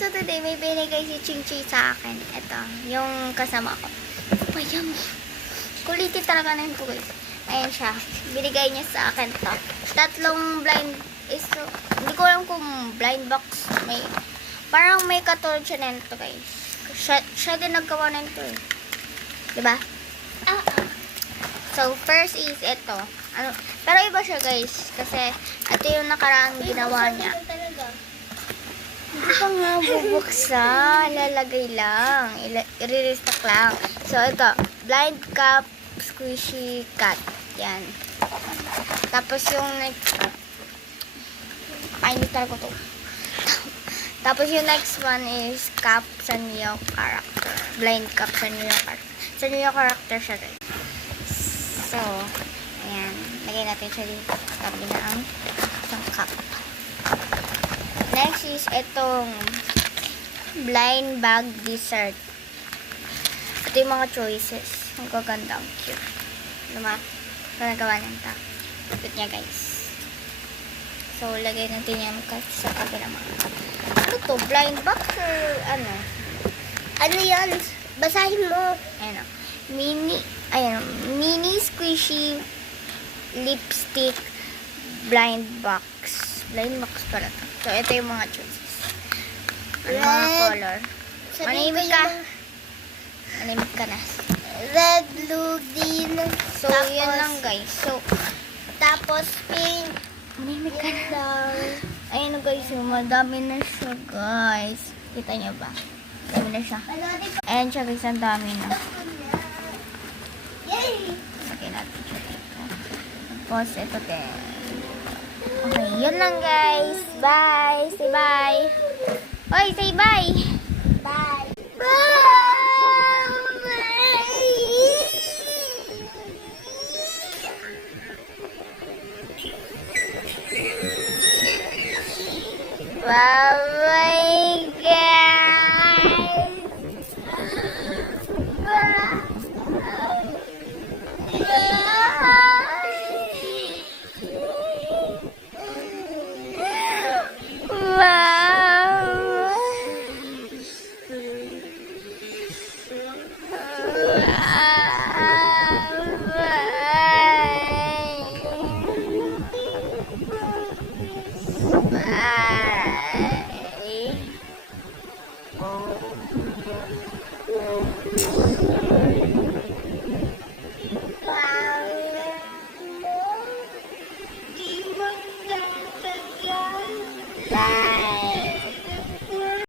so today may binigay si Ching Ching sa akin. Ito, yung kasama ko. Ayan. Kulitin talaga na ito guys. Ayan siya. Binigay niya sa akin to. Tatlong blind is so, hindi ko alam kung blind box. May, parang may katulad siya na ito guys. Siya din naggawa na ito eh. Diba? So, first is ito. Ano, pero iba siya guys. Kasi ito yung nakaraang ginawa niya. Hindi pa nga bubuksan. Lalagay lang. I-restock lang. So, ito. Blind cup, squishy cat. Yan. Tapos yung next... Ay, hindi talaga to. Tapos yung next one is cup sa Neo character. Blind cup sa Neo character. Sa Neo character siya guys. So, ayan. Lagay natin siya dito. Tabi na ang isang cup. Next is itong blind bag dessert. Ito yung mga choices. Ang gaganda, ang cute. Diba? Ito nagawa ng ta. Cute niya guys. So, lagay natin yung sa tabi ng mga. Ano to? Blind box or ano? Ano yan? Basahin mo. Ayan o. Mini squishy lipstick blind box. Blind box pala to. So, ito yung mga choices. Ano mga color? Manimik ka. Manimik ka na. Red, blue, green. So, tapos, yun lang guys. So, tapos pink. manimik ka na. Lang. Ayun na guys, yung madami na siya guys. Kita niyo ba? Dami na siya. Ayan siya guys, ang dami na. Yay! Lagay natin siya dito. Tapos, ito din. Okay, yun lang guys. Bye! Say bye! Hoy, say bye! Bye! Bye-bye guys! Bye.